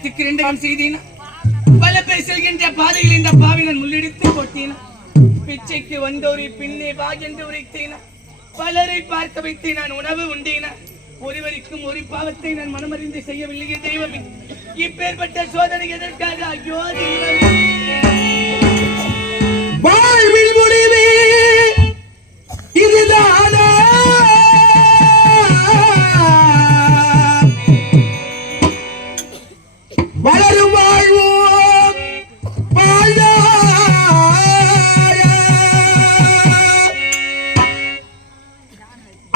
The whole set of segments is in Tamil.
வீட்டுக்கு 2 செய்தீனா பல பேர் செல்கின்ற பாதையில் இந்த பாவினன் முள்ளெடுத்து கொட்டினா பிச்சைக்கு வந்தோரை பின்னே வா என்று உரைத்தேனா பலரை பார்க்க வைத்து நான் உணவு உண்டேனா ஒருவருக்கும் ஒரு பாவத்தை நான் மனமறிந்து செய்யவில்லையே தெய்வமே இப்பேற்பட்ட சோதனை எதற்காக ஐயோ தெய்வமே வாழ்வில் முடிவே இதுதானா வளரும் வாழ்வோம்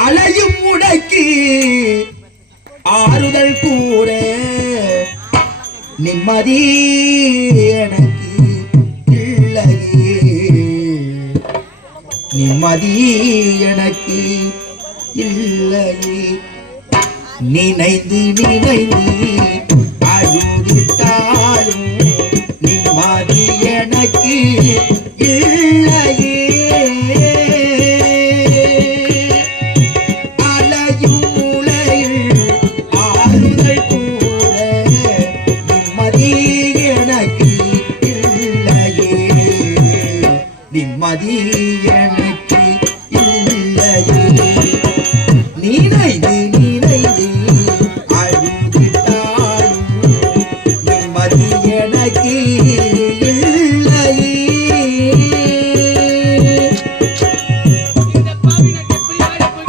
அலையும் முடக்கி ஆறுதல் கூற நிம்மதி எனக்கு இல்லையே நிம்மதி எனக்கு இல்லையே நினைந்து நினைந்து அழுதிட்டாலும் நிம்மதி எனக்கு இல்லையே அலையும் உலகில் ஆறுதல் கூற நிம்மதி எனக்கு இல்லையே நிம்மதி எனக்கு இல்லையே நினைந்து நினைந்து அழுதிட்டாலும் நிம்மதி எனக்கு இல்லையே இந்த பாவினன் எப்படி ஆடிப்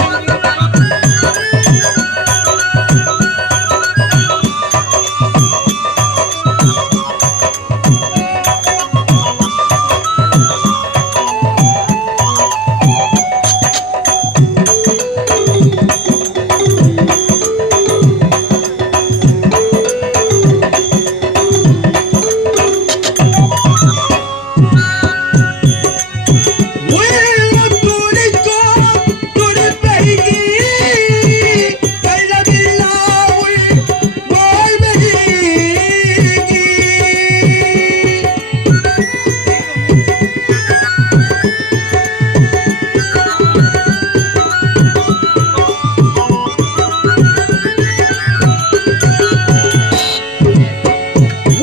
உள்ளம் துடிக்கும் துடிப்பைகி கள்ளமில்லா உள் வாழ்வைகி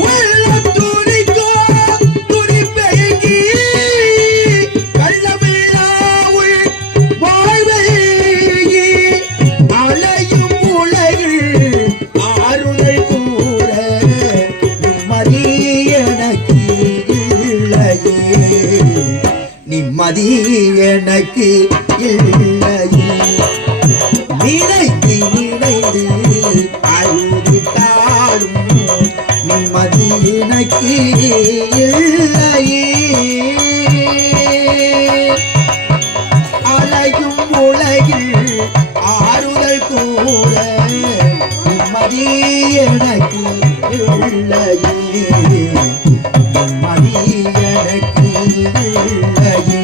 உள்ளம் துடிக்கும் துடிப்பைகி கள்ளமில்லா உள் வாழ்வைகி அலையும் உலகில் ஆறுதல் கூற நிம்மதி எனக்கு இல்லையே நிம்மதி எனக்கு இல்லையே நினைந்து நினைந்து அழுதிட்டாலும் நிம்மதி எனக்கு இல்லையே அலையும் உலகில் ஆறுதல் கூற நிம்மதி எனக்கு இல்லையே நிம்மதி எனக்கு இல்லையே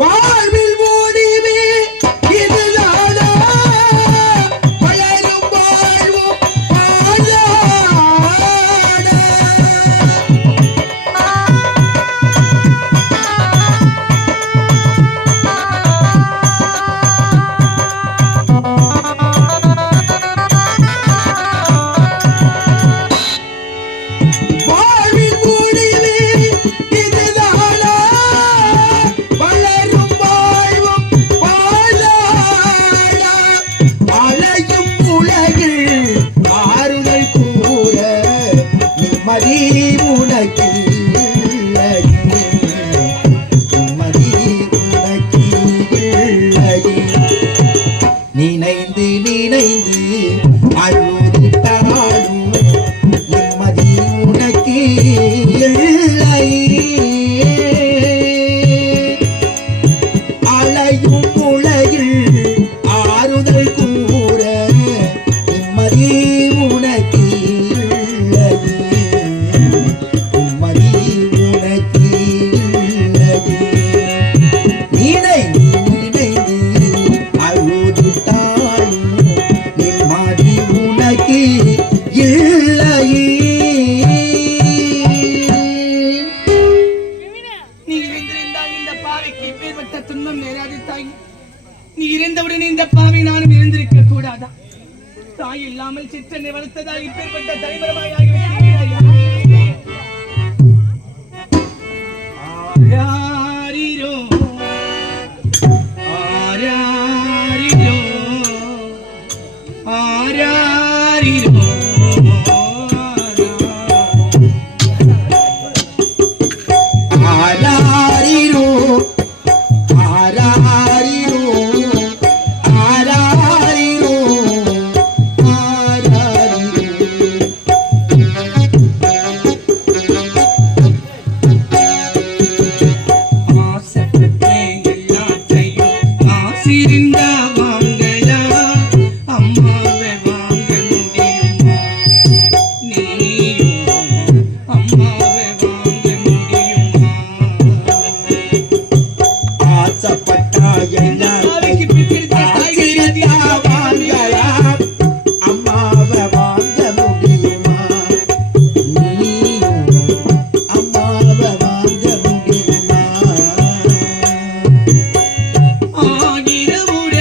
வாழ்வில் முடிவே இதுதானா வளரும் வாழ்வும் வாழானா வாழ்வில் முடிவே இதுதானா வளரும் வாழ்வும் வாழானா அலையும் உலகில் ஆறுதல் கூற நிம்மதி உனக்கு இல்லையே நிம்மதி உனக்கு இல்லையே நினைந்து நினைந்து அழுதிட்டாலும் நிம்மதி உனக்கு இல்லையே அலையும் உலகில் ஆறுதல் கூற நிம்மதி உனக்கு இல்லையே நிம்மதி உனக்கு இல்லையே நினைந்து நினைந்து நீ இருந்தவுடன் இந்த பாவி நானும் இருந்திருக்க கூடாதா? தாய் இல்லாமல் சிற்றனை வளர்த்ததால் இப்பேற்பட்ட தலைவரமாய் ஆகிவிட்டீர்களே. ஆராரிரோ, ஆராரிரோ, ஆராரிரோ. ஆராரிரோ, ஆராரிரோ, ஆராரிரோ, ஆசைப்பட்டேன் எல்லாத்தையும் ஆசிரிந்தா வாங்கலாம். அம்மாவை வாங்க முடியுமா? நீயும் அம்மாவை வாங்க முடியுமா? ஆசைப்பட்டா எல்லாம் பாவிக்கு பிச்செடுத்த தாய்க்கு ஆசிரியா வாங்கலாம். அம்மாவை வாங்க முடியுமா? நீயும் அம்மாவை வாங்க முடியுமா? ஆகிற ஊரே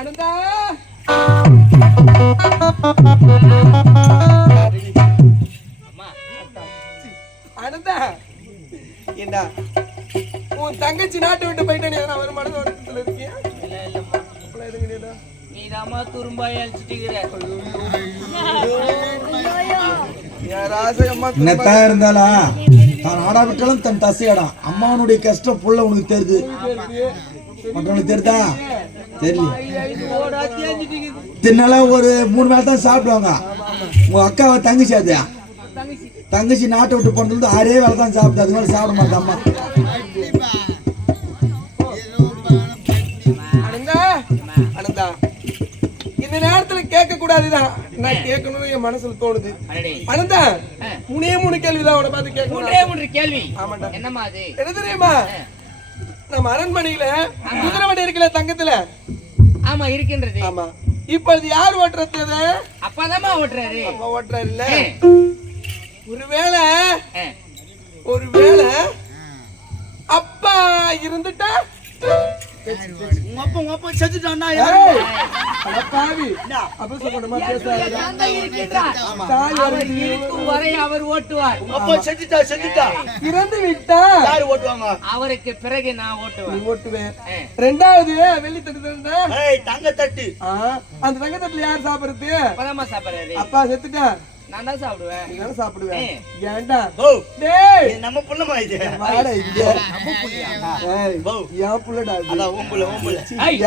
அனந்தா அனந்தா ஏண்டா உன் தங்கச்சி நாட்டு விட்டு போயிட்டே அவர் மனது வருத்தத்துல இருக்கியா? நீதாம்மா துரும்பாய் அழிச்சிட்டுக்கிற. என்னத்தான் இருந்தாலும் தான் ஆடா விட்டாலும் தன் தசையாடா. அம்மாவனுடைய கஷ்டம் புள்ள உனக்கு தெரியுது, மற்றவனுக்கு தெரியுதா? தெரியல. தின்னால ஒரு 3 வேளை தான் சாப்பிடுவாங்க. உங்க அக்காவை தங்கச்சி, அது தங்கச்சி நாட்டை விட்டு போனது 6 வேளை தான் சாப்பிட்டு, அது மாதிரி சாப்பிட மாட்டேன் அம்மா. அனந்தா இந்த நேரத்துல கேட்க கூடாதுதான், நான் கேட்கணும்னு என் மனசுல தோணுது. அனந்தா 3 கேள்விதான் உன பார்த்து கேட்கணும். 3 கேள்வி. ஆமாண்டா. என்னம்மா அது? என்ன தெரியுமா, நம்ம அரண்மனையில குதிரை வண்டி இருக்குல்ல தங்கத்துல. ஆமா இருக்கின்றது. ஆமா, இப்ப யார் ஓட்டுறது? அப்பாதாம்மா ஓட்டுறாரு. அப்பா ஓட்டுறாரு இல்ல. ஒருவேளை அப்பா இருந்துட்டா உங்க அப்பா செத்துட்டான்னா இருக்கும் வரை அவர் ஓட்டுவார். இறந்து விட்டா யாரு ஓட்டுவாங்க? அவருக்கு பிறகு நான் ஓட்டுவேன். ஓட்டுவேன். 2வது வெள்ளி தட்டு, தங்க தட்டு. அந்த தங்க தட்டுல யார் சாப்பிடுறது? அப்பதாம்மா சாப்பிடுறாரு. அப்பா செத்துட்டா நான் தான் சாப்பிடுவேன். நீ தானே சாப்பிடுவேன். ஏன்டா நம்ம புள்ளமா இது? வாடா இங்க. நம்ம புள்ளியா? ஏய் என் புள்ளடா அது. அதான் உன் புள்ள, உன் புள்ள.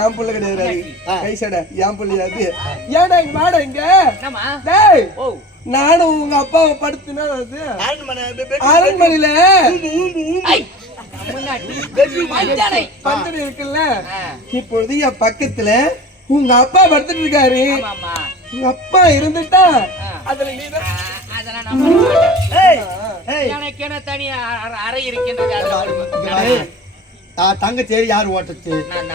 என் புள்ள கிடையாது. கைசடா என் புள்ளையா அது. ஏன்டா இங்க வாடா இங்க. என்னம்மா? டேய் ஓ நானும் உங்க அப்பாவை படுத்துனா அது அரண்மனையில பந்தல் இருக்குல்ல, இப்பொழுது என் பக்கத்துல உங்க அப்பா படுத்துட்டு இருக்காரு. உங்க அப்பா இருந்துட்டா அதுல நீதான். அதெல்லாம் நான் பண்ண மாட்டேன். எனக்கு என்ன தனி அறை இருக்கின்றது. தங்கச்சி யார் ஓட்டுச்சு? நான்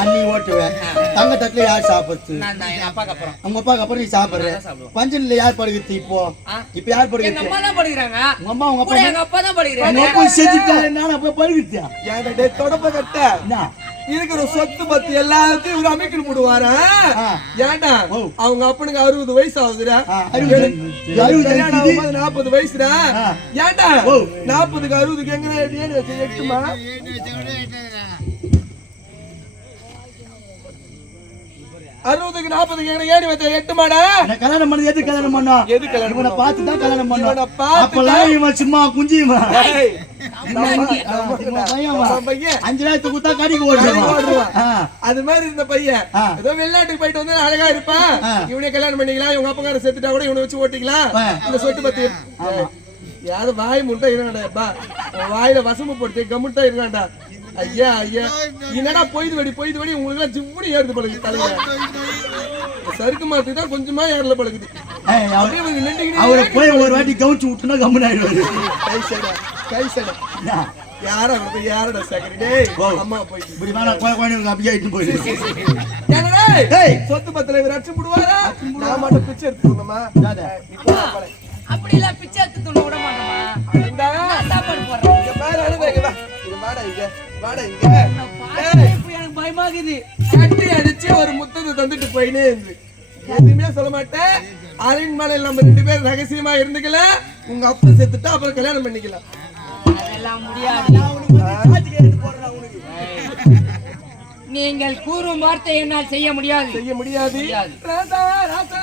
அண்ணி ஓட்டுவேன். தங்க தட்டுல யார் சாப்பிடுச்சு? என் அப்பாக்கு அப்புறம். உங்க அப்பாக்கு அப்புறம் நீ சாப்பிடுற. பஞ்சன்ல யார் படுக்குது? இப்ப யார் எங்க படுக்குது? அம்மா தான் படிக்கிறாங்க. உங்க அம்மா உங்க கூட எங்க அப்பா தான் படிக்கிறாங்க. அப்பா போய் செஞ்சுட்டாரு, நான் அப்ப படுக்குத்தியா? ஏன்டா தொடப்ப கட்ட இருக்கிற சொத்து பத்து எல்லாத்தையும் இவரு அமைக்கணும் போடுவாரா? ஏன்டா அவங்க அப்பனுக்கு 60 வயசு ஆகுதுடா. 40 வயசுடா. ஏன்டா 40க்கு 60க்கு எங்க எட்டுமா? 60க்கு 40க்கு எங்க ஏணி வச்ச எட்டுமாடா? கல்யாணம் பண்ணது எது கல்யாணம் பண்ணோம்? எது கல்யாணம்? இவனை பார்த்து தான் கல்யாணம் பண்ணோம். இவனை பார்த்து அப்பெல்லாம் இவன் சும்மா குஞ்சிமா. பையன் 5000 குத்தா கடிக்கு ஓடுவான். அது மாதிரி இருந்த பையன் ஏதோ வெளிநாட்டுக்கு போயிட்டு வந்து அழகா இருப்பான். இவனே கல்யாணம் பண்ணிக்கலாம், இவங்க அப்பங்கார செத்துட்டா கூட இவனை வச்சு ஓட்டிக்கலாம். இந்த சொட்டு பத்தி யாரும் வாய் முட்டை இருக்காண்டா, வாயில வசம்பு போட்டு கம்முட்டா இருக்காண்டா. ஐயா ஐயா என்னடா பொய்து வடி உங்களுக்கு எல்லாம் ஜிவ்வுனு ஏறுது பழகுது தலையில. சறுக்கு மாத்துக்கு தான் கொஞ்சமா ஏறல பழகுது. அவரை போய் ஒரு வாட்டி கவுச்சு விட்டுனா கம்முன்னு ஆயிடுவாரு. கைசடா யாரோட சேகரி அம்மா போயிட்டு இப்படி வேணா கோயிலுக்கு அப்படியே ஆயிட்டு போயிடு. சொத்து பத்தில இவர் அச்சு போடுவாரா? நான் மட்டும் பிச்சை எடுத்துக்கணுமா? அப்படி இல்ல, பிச்சை எடுத்து துண விட மாட்டோமா? சாப்பாடு போடுறேன். இங்க பாரு அழுதாங்க. இது வாடா இங்க, வாடா இங்க. எனக்கு பயமாகுது. கட்டி அடிச்சு ஒரு முத்தத்தை தந்துட்டு போயினே இருந்து எதுவுமே சொல்ல மாட்டேன். அரண்மனையில் நம்ம 2 பேரும் ரகசியமா இருந்துக்கல. உங்க அப்பா செத்துட்டா அப்புறம் கல்யாணம் பண்ணிக்கலாம். அதெல்லாம் முடியாது. நீங்கள் கூறும் வார்த்தை என்னால் செய்ய முடியாது. ராசா ராசா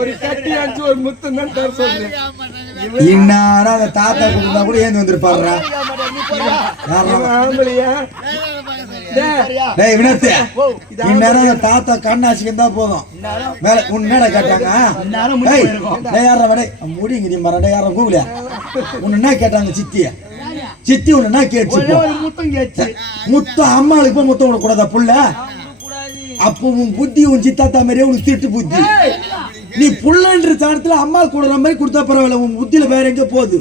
ஒரு கட்டி அடிச்சு ஒரு முத்தம் தான் தர சொல்லு. இன்னாரா அந்த தாத்தா கொடுத்தா கூட ஏந்து வந்திருப்பாருடா. இவன் ஆம்பளையா? டேய் வினத்து, இந்நேரம் அந்த தாத்தா கண்ணாச்சிக்கு தான் போதும். மேல உன்னடா கேட்டாங்க. டேய் டேய் யாரா வடை முடிங்க நீ மரடா யாரா கூகுளியா? உன்ன என்ன கேட்டாங்க சித்தி உன்ன என்ன கேட்ச்சு? முத்தம் கேட்ச்சு. முத்தம் அம்மாளுக்கு போய் முத்தம் விட கூடாதா புள்ள? அப்போ உன் புத்தி உன் சித்தாத்தா மாதிரியே உனக்கு திட்டு புத்தி. நீ புள்ளன்ற சாணத்துல அம்மா கொடுற மாதிரி கொடுத்தா பரவாயில்ல, உன் புத்தியில வேற எங்க போகுது?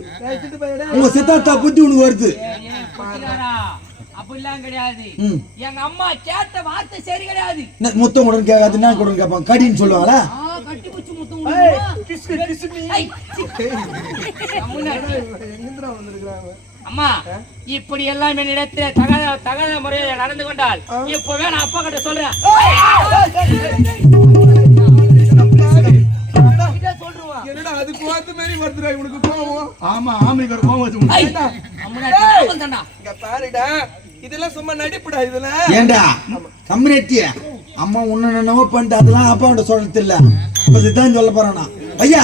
உங்க சித்தாத்தா புத்தி உனக்கு வருது. அப்படிலாம் கிடையாது. எங்க அம்மா கேட்ட வார்த்தை சரி கிடையாது. முத்தம் கொடுன்னு கேட்காது, என்ன கொடுன்னு கேட்பாங்க, கடின்னு சொல்லுவாங்களா? கட்டி பிடிச்சு முத்தம் அம்மா இப்படி எல்லாம் என்னிடத்துல தகாத முறையில் நடந்து கொண்டால் இப்பவே நான் அப்பா கிட்ட சொல்றேன். என்னடா அது கோவத்து மாதிரி வருதுடா உனக்கு கோவம்? ஆமா ஆமைக்கு ஒரு கோவம் வருது. இங்க பாருடா, இதெல்லாம் சும்மா நடிப்புடா இதெல்லாம். ஏண்டா கம்யூனிட்டிய அம்மா உன்ன என்னவோ பண்ணிட்டு அதெல்லாம் அப்பாவோட சொல்றது இல்ல. இப்ப இதுதான் சொல்ல போறானா? ஐயா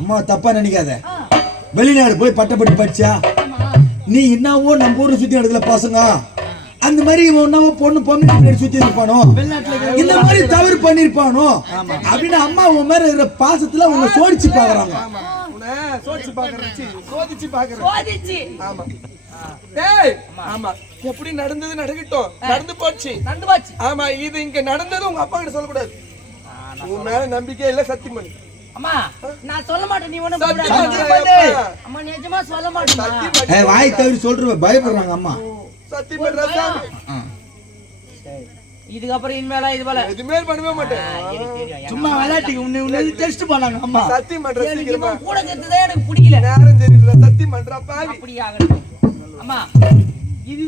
அம்மா தப்பா நினைக்காத. வெளிநாடு போய் பட்டப்படி படிச்சா நீ என்னவோ நம்ம ஊரை சுத்தி நடக்கல பசங்க அந்த மாதிரி என்னவோ பொண்ணு பொண்ணு சுத்தி இருப்பானோ, இந்த மாதிரி தவறு பண்ணிருப்பானோ அப்படின்னு அம்மா உன் மேல இருக்கிற பாசத்துல உன்னை சோதிச்சு பாக்குறாங்க. எப்படி நடந்தது நடக்கட்டும், நடந்து போச்சு. ஆமா இது இங்க நடந்தது உங்க அப்பா கிட்ட சொல்லக்கூடாது. உன் மேல நம்பிக்கை இல்ல, சத்தியம் பண்ணு. அம்மா நான் சொல்ல மாட்டேன், நீ ஒண்ணு அம்மா நிஜமா சொல்ல மாட்டேன். ஏய் வாய் தவிர சொல்ற பயப்படுறாங்க அம்மா. சத்தியம் பண்றதா? இதுக்கப்புறம் இனிமேல இது போல எதுமே பண்ணவே மாட்டேன். சும்மா விளையாட்டுக்கு உன்னை டெஸ்ட் பண்ணாங்க அம்மா. சத்தியம் பண்ற சீக்கிரமா. கூட சேர்த்ததே எனக்கு பிடிக்கல. நேரம் தெரியல, சத்தியம் பண்றா பாவி. அப்படி ஆகட்டும் அம்மா. இது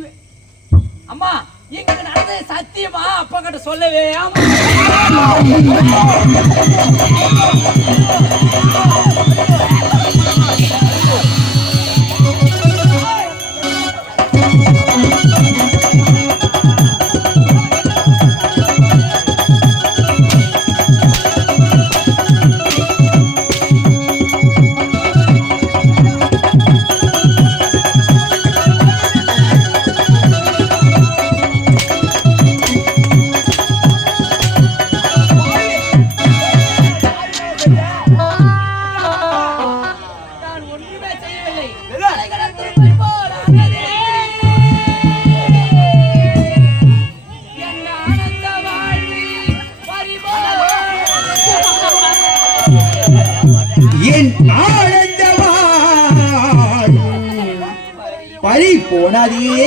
அம்மா எங்க நடந்தது சத்தியமா அப்பா கிட்ட சொல்லவே? என் ஆனந்தமா பறி போனதே